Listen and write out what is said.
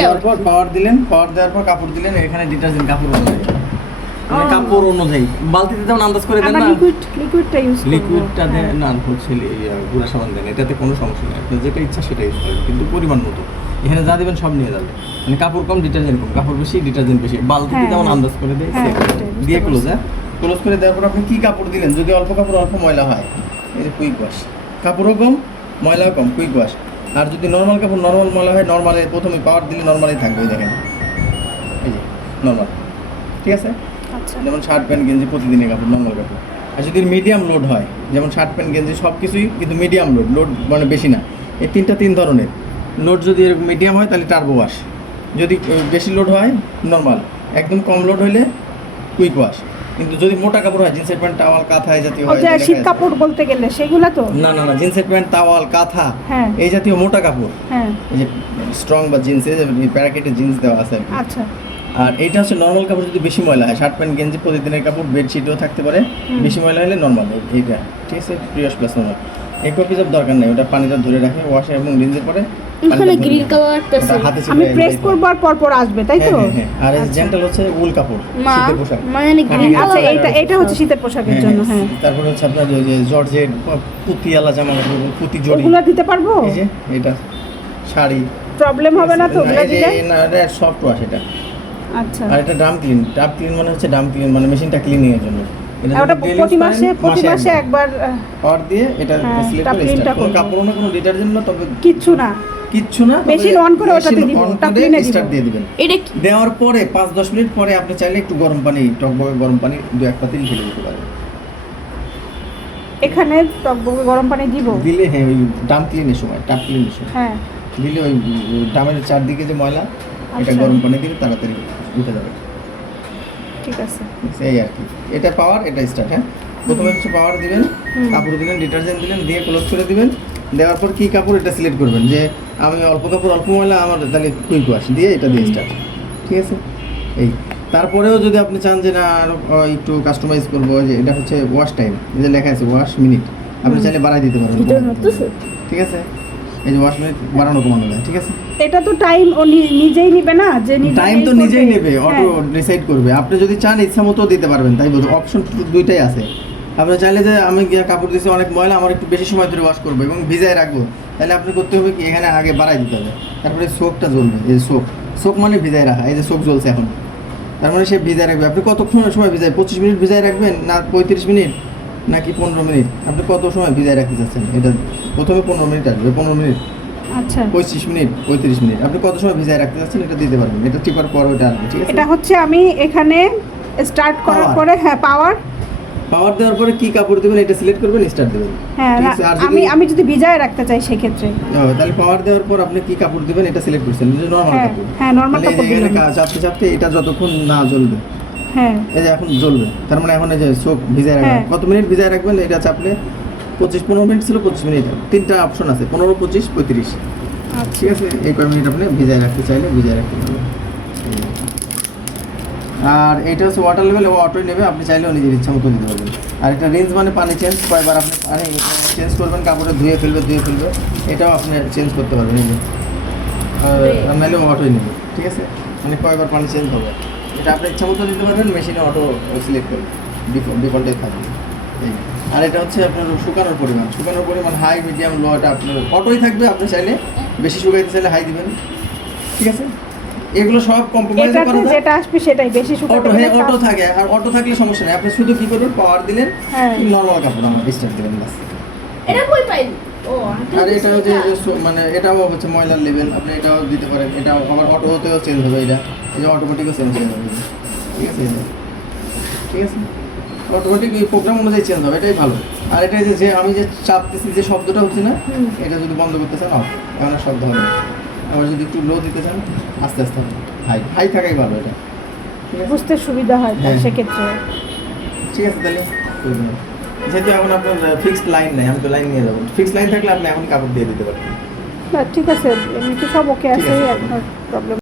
দেওয়ার পর পাওয়ার দিলেন পাওয়ার দেওয়ার পর কাপড় দিলেন এখানে ডিটারজেন্ট কাপড় অনুযায়ী। মানে কাপড় অনুযায়ী। বালতিতে যেমন আন্দাজ করে দেন না। লিকুইড লিকুইডটা ইউজ লিকুইডটা দেন হ্যাঁ। না হচ্ছে গুঁড়া সাবান দেন। এটাতে কোনো সমস্যা নেই। আপনার যেটা ইচ্ছা সেটা ইউজ করবেন কিন্তু পরিমাণ মতো। এখানে যা দেবেন সব নিয়ে যাবে। মানে কাপড় কম ডিটারজেন্ট কম। কাপড় বেশি ডিটারজেন্ট বেশি। বালতিতে হ্যাঁ, যেমন হ্যাঁ। আন্দাজ করে দেয় হ্যাঁ, দিয়ে ক্লোজ। হ্যাঁ। ক্লোজ করে দেওয়ার পর আপনি কি কাপড় দিলেন? যদি অল্প কাপড় অল্প ময়লা হয় কুইক ওয়াশ কাপড়ও কম ময়লাও কম কুইক ওয়াশ আর যদি নর্মাল কাপড় নর্মাল ময়লা হয় নর্মালে প্রথমে পাওয়ার দিলে নর্মালি থাকবে এই দেখেন। এই যে নর্মাল ঠিক আছে? আচ্ছা। যেমন শার্ট প্যান্ট গেঞ্জি প্রতিদিনের কাপড় নর্মাল কাপড়। আর যদি মিডিয়াম লোড হয় যেমন শার্ট প্যান্ট গেঞ্জি সব কিছুই কিন্তু মিডিয়াম লোড লোড মানে বেশি না। এই তিনটা তিন ধরনের। লোড যদি মিডিয়াম হয় তাহলে টার্বো ওয়াশ যদি বেশি লোড হয় নর্মাল একদম কম লোড হলে কুইক ওয়াশ কিন্তু যদি মোটা কাপড় হয় জিন্সের প্যান্ট টাওয়াল কাঁথা এই জাতীয় হয় আচ্ছা শীত কাপড় বলতে গেলে সেগুলা তো? না না না জিন্সের প্যান্ট টাওয়াল কাঁথা হ্যাঁ। এই জাতীয় মোটা কাপড়। হ্যাঁ। এই যে স্ট্রং বা জিন্স এই প্যারাকেটে জিন্স দেওয়া আছে। আচ্ছা। আর এইটা হচ্ছে নর্মাল কাপড় যদি বেশি ময়লা হয় শার্ট প্যান্ট গেঞ্জি প্রতিদিনের কাপড় বেডশিটও থাকতে পারে বেশি ময়লা হলে নর্মাল এইটা। ঠিক আছে প্রিয়স প্লাস নর্মাল এই কপিজের দরকার নেই ওটা পানিটা ধরে রাখে ওয়াশে এবং রিন্সের পরে। কালারটা ওটা হাতে আমি প্রেস করব আর পর। পর আসবে তাই হ্যাঁ, তো? হ্যাঁ, হ্যাঁ। আর এই আচ্ছা। জেন্টাল হচ্ছে উল কাপড় শীতের পোশাক। মানে হ্যাঁ, গ্রিন আচ্ছা এটা এটা হচ্ছে শীতের পোশাকের হ্যাঁ, জন্য হ্যাঁ। তারপরে হচ্ছে আপনার ওই যে জর্জেট পুতিয়ালা জামা কাপড় পুঁতি জড়ি। ওগুলো দিতে পারব? এই যে এটা শাড়ি। প্রবলেম হবে না তো? ওগুলো দিলে? না এটা সফট ওয়াশ এটা। আচ্ছা। আর এটা ড্রাম ক্লিন ড্রাম ক্লিন মানে হচ্ছে ড্রাম ক্লিন মানে মেশিনটা ক্লিনিং এর জন্য। ওটা প্রতি মাসে প্রতি মাসে একবার। একবার দিয়ে এটা সিলেক্ট করে clean টা start। কোনো করব। কাপড় না কোনো ডিটারজেন্ট না তবে কিচ্ছু না কিচ্ছু না তবে Machine করে ওটাতে দিব, on টা করে clean এ দিব। start দিয়ে দিবেন এটা দেওয়ার পরে পাঁচ দশ মিনিট পরে আপনি চাইলে একটু গরম পানি গরম পানি দু এক পাতিল ঢেলে দিতে পারেন এখানে টকবকে গরম পানি দিব দিলে হ্যাঁ ওই ডাম ক্লিনের সময় টাপ ক্লিনের সময় হ্যাঁ দিলে ওই ডামের চারদিকে যে ময়লা এটা আচ্ছা। গরম পানি দিলে তাড়াতাড়ি উঠে যাবে ঠিক আছে। এই আর কি। এটা পাওয়ার এটা স্টার্ট হ্যাঁ? প্রথমে কিছু পাওয়ার দিবেন কাপড় দিবেন ডিটারজেন্ট দিলেন দিয়ে ক্লোজ করে দিবেন। দেওয়ার পর কি কাপড় এটা সিলেক্ট করবেন? যে আমি অল্প কাপড় অল্প ময়লা আমার তাহলে কুইক ওয়াশ দিয়ে এটা দিয়ে স্টার্ট ঠিক আছে? এই। তারপরেও যদি আপনি চান যে না আরও আহ, একটু কাস্টমাইজ করব যে এটা হচ্ছে ওয়াশ টাইম যে লেখা আছে ওয়াশ মিনিট আপনি চাইলে বাড়াই দিতে পারেন। ঠিক আছে? এই যে বাড়ানো কমানো যায় ঠিক আছে? এটা তো টাইম ও নিজেই নিবে না যে টাইম তো নিজেই নেবে অটো হ্যাঁ। ডিসাইড করবে। আপনি যদি চান ইচ্ছা মতো দিতে পারবেন তাই বলতে অপশন দুইটাই আছে। আপনি চাইলে যে আমি কাপড় দিয়েছি অনেক ময়লা আমার একটু বেশি সময় ধরে ওয়াশ করব এবং ভিজায় রাখব। তাহলে আপনি করতে হবে কি এখানে আগে বাড়াই দিতে হবে। তারপরে সোকটা জ্বলবে এই সোক সোক মানে ভিজায় রাখা এই যে সোক জ্বলছে এখন। তার মানে সে ভিজায় রাখবে। আপনি কতক্ষণ সময় ভিজায় পঁচিশ মিনিট ভিজায় রাখবেন না পঁয়ত্রিশ মিনিট নাকি পনেরো মিনিট? আপনি কত সময় ভিজায় রাখতে চাচ্ছেন? এটা প্রথমে পনেরো মিনিট আসবে পনেরো মিনিট। আচ্ছা। পঁচিশ মিনিট পঁয়ত্রিশ মিনিট। আপনি কত সময় ভিজায় রাখতে চাচ্ছেন এটা দিতে পারবেন। এটা টিপার পর ওটা আসবে ঠিক আছে? এটা হচ্ছে আমি এখানে স্টার্ট করার পরে হ্যাঁ পাওয়ার পাওয়ার দেওয়ার পরে কি কাপড় দেবেন এটা সিলেক্ট করবেন স্টার্ট দেবেন। হ্যাঁ আমি আমি যদি ভিজায় রাখতে চাই সেক্ষেত্রে। ও, তাহলে পাওয়ার দেওয়ার পর আপনি কি কাপড় দিবেন এটা সিলেক্ট করছেন নর্মাল হ্যাঁ, কাপড়। হ্যাঁ, যে কাপড়। কা- চাপতে চাপতে এটা যতক্ষণ না জ্বলবে। হ্যাঁ। এই যে এখন জ্বলবে তার মানে এখন এই যে চোখ ভিজায় রাখবেন হ্যাঁ। কত মিনিট ভিজায় রাখবেন এটা চাপলে? পঁচিশ পনেরো মিনিট ছিল পঁচিশ মিনিট। তিনটা অপশন আছে পনেরো পঁচিশ পঁয়ত্রিশ। আচ্ছা। ঠিক আছে? এই কয় মিনিট আপনি ভিজায় রাখতে চাইলে ভিজায় রাখতে পারবেন আর এটা হচ্ছে ওয়াটার লেভেল অটোই নেবে আপনি চাইলেও নিজের ইচ্ছা মতো দিতে পারবেন। আর এটা রেঞ্জ মানে পানি চেঞ্জ কয়বার আপনি পানি চেঞ্জ করবেন কাপড়ে ধুয়ে ফেলবে ধুয়ে ফেলবে এটাও আপনি চেঞ্জ করতে পারবেন আর নাহলে অটোই নেবে ঠিক আছে? মানে কয়বার পানি চেঞ্জ হবে। এটা আপনি ইচ্ছা মতো দিতে পারবেন মেশিনে অটো সিলেক্ট করবে ডিফল্টে থাকবে। এই। আর এটা হচ্ছে আপনার শুকানোর পরিমাণ। শুকানোর পরিমাণ হাই মিডিয়াম লো এটা আপনার অটোই থাকবে আপনি চাইলে বেশি শুকাইতে চাইলে হাই দিবেন। ঠিক আছে? এগুলো সব কম্প্রোমাইজ করা যায়। যেটা আসবে সেটাই বেশি শুকাতে অটো হ্যাঁ অটো থাকে আর অটো থাকলে সমস্যা নেই। আপনি শুধু কি করবেন? পাওয়ার দিলেন হ্যাঁ। নর্মাল কাপড় আমার স্টার্ট দিবেন বাস এটা কই পাইলি আর এটা হচ্ছে যে মানে এটাও হচ্ছে ময়লার লেভেল আপনি এটাও দিতে পারেন। এটাও আবার অটো হতেও চেঞ্জ হবে এটা এই যে অটোমেটিকও চেঞ্জ হয়ে যাবে। ঠিক আছে? ঠিক আছে? অটোমেটিক এই প্রোগ্রাম অনুযায়ী চেঞ্জ হবে এটাই ভালো। আর এটা যে- যে আমি যে চাপতেছি যে শব্দটা হচ্ছে না। এটা যদি বন্ধ করতে চান অফ শব্দ হবে। আবার যদি একটু লো দিতে চান আস্তে আস্তে হবে। হাই হাই থাকাই ভালো এটা। বুঝতে সুবিধা হয় হ্যাঁ। সেক্ষেত্রে। ঠিক আছে তাহলে যেহেতু এখন আপনার ফিক্সড লাইন নেই আমি তো লাইন নিয়ে যাব। ফিক্সড লাইন থাকলে আপনি এখন কাপড় দিয়ে দিতে পারেন না ঠিক আছে এমনি তো সব ওকে আছে। এখন প্রবলেম